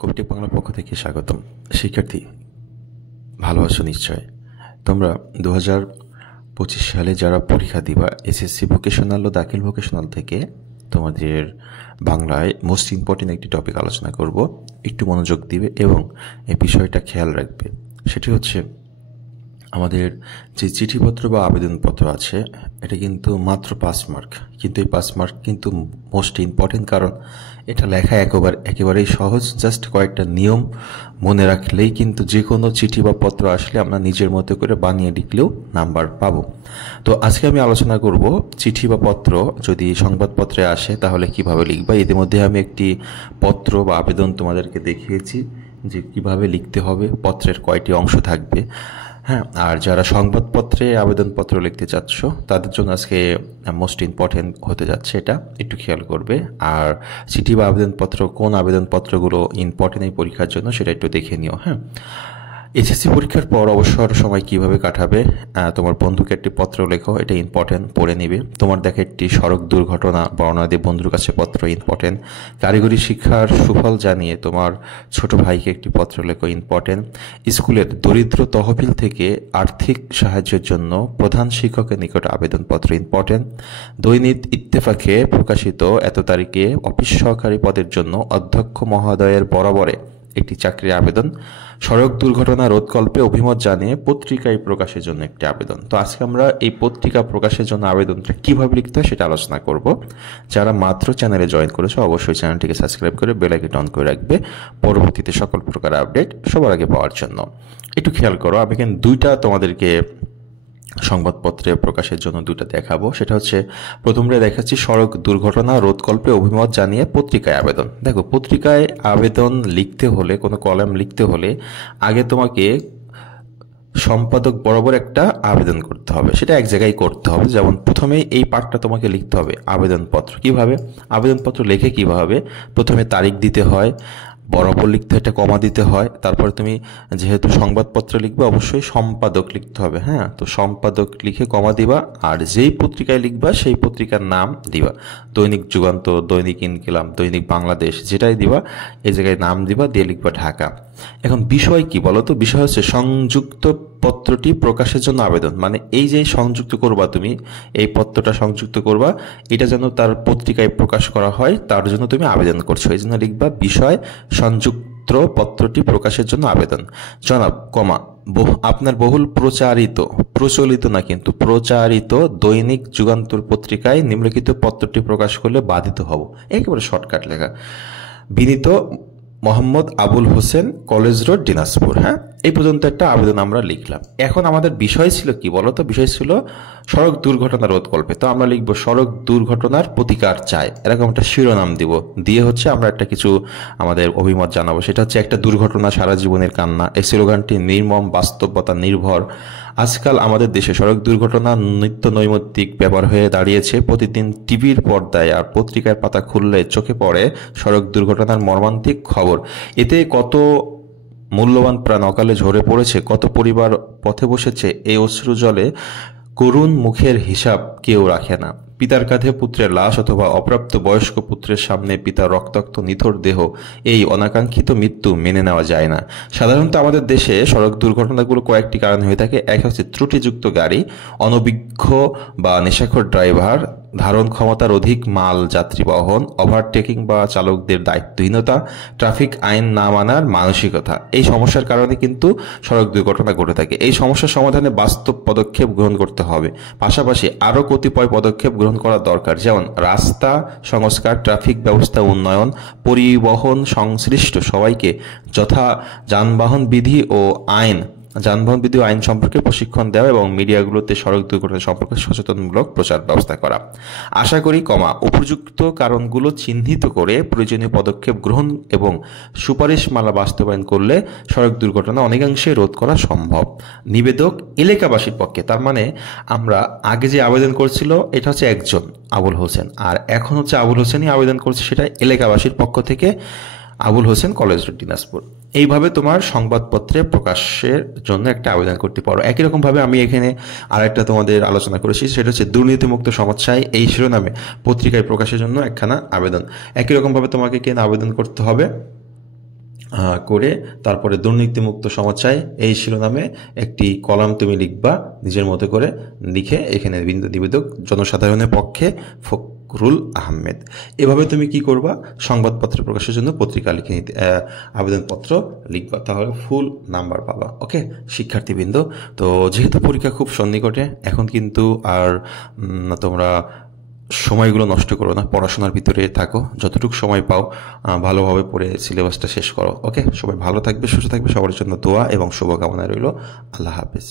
কবিটেক বাংলার পক্ষ থেকে স্বাগতম। শিক্ষার্থী, ভালো আছো নিশ্চয়। তোমরা 2025 সালে যারা পরীক্ষা দিবা এসএসসি ভোকেশনাল ও দাখিল ভোকেশনাল থেকে, তোমাদের বাংলায় মোস্ট ইম্পর্টেন্ট একটি টপিক আলোচনা করব। একটু মনোযোগ দিবে এবং এই বিষয়টা খেয়াল রাখবে। সেটি হচ্ছে আমাদের যে চিঠিপত্র বা আবেদনপত্র আছে, এটা কিন্তু মাত্র 5 মার্ক, কিন্তু এই 5 মার্ক কিন্তু মোস্ট ইম্পর্টেন্ট, কারণ এটা লেখা একেবারেই সহজ। জাস্ট কয়েকটা নিয়ম মনে রাখলেই কিন্তু যে কোনো চিঠি বা পত্র আসলে আমরা নিজের মতো করে বানিয়ে লিখলেও নাম্বার পাবো। তো আজকে আমি আলোচনা করব চিঠি বা পত্র যদি সংবাদপত্রে আসে তাহলে কিভাবে লিখবা। ইতিমধ্যে আমি একটি পত্র বা আবেদন তোমাদেরকে দেখিয়েছি যে কিভাবে লিখতে হবে, পত্রের কয়টি অংশ থাকবে। হ্যাঁ, আর যারা সংবাদপত্রে আবেদনপত্র লিখতে চাচ্ছ তাদের জন্য আজকে মোস্ট ইম্পর্টেন্ট হতে যাচ্ছে, এটা একটু খেয়াল করবে। আর চিঠি বা আবেদনপত্র, কোন আবেদনপত্রগুলো ইম্পর্টেন্ট এই পরীক্ষার জন্য সেটা একটু দেখে নিও। হ্যাঁ, এসএসসি পরীক্ষার পর অবসর সময় কিভাবে কাটাবে, তোমার বন্ধুকে একটি পত্র লেখো, এটা ইম্পর্টেন্ট, পড়ে নিবে। তোমার দেখা একটি সড়ক দুর্ঘটনা বর্ণনা দিয়ে বন্ধুর কাছে পত্র, ইম্পর্টেন্ট। কারিগরি শিক্ষার সুফল জানিয়ে তোমার ছোট ভাইকে একটি পত্র লেখো, ইম্পর্টেন্ট। স্কুলের দরিদ্র তহবিল থেকে আর্থিক সাহায্যের জন্য প্রধান শিক্ষকের নিকট আবেদনপত্র, ইম্পর্টেন্ট। দৈনিক ইত্তেফাকে প্রকাশিত এত তারিখে অফিস সহকারী পদের জন্য অধ্যক্ষ মহোদয়ের বরাবরে একটি চাকরির আবেদন। সড়ক দুর্ঘটনা রোধকল্পে অভিমত জানিয়ে পত্রিকায় প্রকাশের জন্য একটি আবেদন। তো আজকে আমরা এই পত্রিকা প্রকাশের জন্য আবেদনটা কিভাবে লিখতে হয় সেটা আলোচনা করব। যারা মাত্র চ্যানেলে জয়েন করেছো অবশ্যই চ্যানেলটিকে সাবস্ক্রাইব করে বেল আইকনটি অন করে রাখবে পরবর্তীতে সকল প্রকার আপডেট সবার আগে পাওয়ার জন্য। একটু খেয়াল করো, আমি কিন্তু দুইটা তোমাদেরকে সংবাদপত্রে প্রকাশের জন্য দুইটা দেখাবো। সেটা হচ্ছে প্রথমটা দেখাচ্ছি সড়ক দুর্ঘটনা রোধকল্পে অভিমত জানিয়ে পত্রিকায় আবেদন। দেখো, পত্রিকায় আবেদন লিখতে হলে, কোনো কলাম লিখতে হলে আগে তোমাকে সম্পাদক বরাবর একটা আবেদন করতে হবে। সেটা এক জায়গায় করতে হবে। যেমন প্রথমেই এই পার্টটা তোমাকে লিখতে হবে আবেদনপত্র। কিভাবে আবেদনপত্র লেখে কিভাবে, প্রথমে তারিখ দিতে হয়, বরাবর লিখতে হয়, একটা কমা দিতে হয়। তারপরে তুমি যেহেতু সংবাদপত্র লিখবে অবশ্যই সম্পাদক লিখতে হবে। হ্যাঁ, তো সম্পাদক লিখে কমা দিবা, আর যেই পত্রিকায় লিখবা সেই পত্রিকার নাম দিবা। দৈনিক যুগান্তর, দৈনিক ইনকিলাব, দৈনিক বাংলাদেশ, যেটাই দিবা এই জায়গায় নাম দিবা, দিয়ে লিখবা ঢাকা। এখন বিষয় কি বলো তো? বিষয় হচ্ছে সংযুক্ত পত্রটি প্রকাশের জন্য আবেদন। মানে এই যে সংযুক্ত করবা, তুমি এই পত্রটা সংযুক্ত করবা, এটা যেন তার পত্রিকায় প্রকাশ করা হয় তার জন্য তুমি আবেদন করছো, এই জন্য লিখবা বিষয় সংযুক্ত পত্রটি প্রকাশের জন্য আবেদন। জনাব কমা আপনার বহুল প্রচলিত না কিন্তু প্রচারিত দৈনিক যুগান্তর পত্রিকায় নিম্নলিখিত পত্রটি প্রকাশ করলে বাধিত হব। একেবারে শর্টকাট লেখা। বিনীত মোহাম্মদ আবুল হোসেন, কলেজ রোড, দিনাজপুর। হ্যাঁ, এই পর্যন্ত একটা আবেদন আমরা লিখলাম। এখন আমাদের বিষয় ছিল কি বলতো? বিষয় ছিল সড়ক দুর্ঘটনা রোধকল্পে। তো আমরা লিখবো সড়ক দুর্ঘটনার প্রতিকার চাই, এরকম একটা শিরোনাম দিব। দিয়ে হচ্ছে আমরা একটা কিছু আমাদের অভিমত জানাবো। সেটা হচ্ছে একটা দুর্ঘটনা সারা জীবনের কান্না। এই স্লোগানটি নির্মম বাস্তবতা নির্ভর। আজকাল আমাদের দেশে সড়ক দুর্ঘটনা নিত্য নৈমিত্তিক ব্যাপার হয়ে দাঁড়িয়েছে। প্রতিদিন টিভির পর্দায় আর পত্রিকার পাতা খুললে চোখে পড়ে সড়ক দুর্ঘটনার মর্মান্তিক খবর। এতে কত মূল্যবান প্রাণ অকালে ঝরে পড়েছে, কত পরিবার পথে বসেছে। এই অশ্রু জলে করুণ মুখের হিসাব কেউ রাখে না। পিতার কাঁধে পুত্রের লাশ অথবা অপ্রাপ্ত বয়স্ক পুত্রের সামনে পিতার রক্তাক্ত নিথর দেহ, এই অনাকাঙ্ক্ষিত মৃত্যু মেনে নেওয়া যায় না। সাধারণত আমাদের দেশে সড়ক দুর্ঘটনাগুলো কয়েকটি কারণ হয়ে থাকে। এক হচ্ছে ত্রুটিযুক্ত গাড়ি, অনভিজ্ঞ বা নেশাখোর ড্রাইভার, ধারণ ক্ষমতার অধিক মাল যাত্রী বহন, ওভারটেকিং বা চালকদের দায়িত্বহীনতা, ট্রাফিক আইন না মানার মানসিকতা। এই সমস্যার কারণে কিন্তু সড়ক দুর্ঘটনা ঘটে থাকে। এই সমস্যার সমাধানে বাস্তব পদক্ষেপ গ্রহণ করতে হবে। পাশাপাশি আরও কতিপয় পদক্ষেপ গ্রহণ করা দরকার, যেমন রাস্তা সংস্কার, ট্রাফিক ব্যবস্থা উন্নয়ন, পরিবহন সংশ্লিষ্ট সবাইকে যথা যানবাহন বিধি ও আইন সম্পর্কে প্রশিক্ষণ দেওয়া এবং মিডিয়াগুলোতে সড়ক দুর্ঘটনা সম্পর্কে সচেতনমূলক প্রচার ব্যবস্থা করা। আশা করি উপযুক্ত কারণগুলো চিহ্নিত করে প্রয়োজনীয় পদক্ষেপ গ্রহণ এবং সুপারিশমালা বাস্তবায়ন করলে সড়ক দুর্ঘটনা অনেকাংশে রোধ করা সম্ভব। নিবেদক এলাকাবাসীর পক্ষে। তার মানে আমরা আগে যে আবেদন করছিল এটা হচ্ছে একজন আবুল হোসেন, আর এখন হচ্ছে আবুল হোসেনই আবেদন করছে, সেটা এলাকাবাসীর পক্ষ থেকে আবুল হোসেন, কলেজ রোড, দিনাজপুর। এইভাবে তোমার সংবাদপত্রে প্রকাশের জন্য একটা আবেদন করতে পারো। একই রকমভাবে আমি এখানে আরেকটা তোমাদের আলোচনা করেছি, সেটা হচ্ছে দুর্নীতিমুক্ত সমাজ চাই, এই শিরোনামে পত্রিকায় প্রকাশের জন্য একখানা আবেদন। একই রকমভাবে তোমাকে কেন আবেদন করতে হবে? করে তারপরে দুর্নীতিমুক্ত সমাজ চাই এই শিরোনামে একটি কলাম তুমি লিখবা নিজের মতো করে, লিখে এখানে বিন্দু নিবেদক জনসাধারণের পক্ষে ফখরুল আহমেদ। এভাবে তুমি কি করবা, সংবাদপত্র প্রকাশের জন্য পত্রিকা লিখে নিতে আবেদনপত্র লিখবা, তাহলে ফুল নাম্বার পাবা। ওকে শিক্ষার্থীবৃন্দ, তো যেহেতু পরীক্ষা খুব সন্নিকটে, এখন কিন্তু আর তোমরা সময়গুলো নষ্ট করো না, পড়াশোনার ভিতরে থাকো, যতটুকু সময় পাও ভালোভাবে পড়ে সিলেবাসটা শেষ করো। ওকে, সবাই ভালো থাকবে, সুস্থ থাকবে, সবার জন্য দোয়া এবং শুভকামনা রইল। আল্লাহ হাফেজ।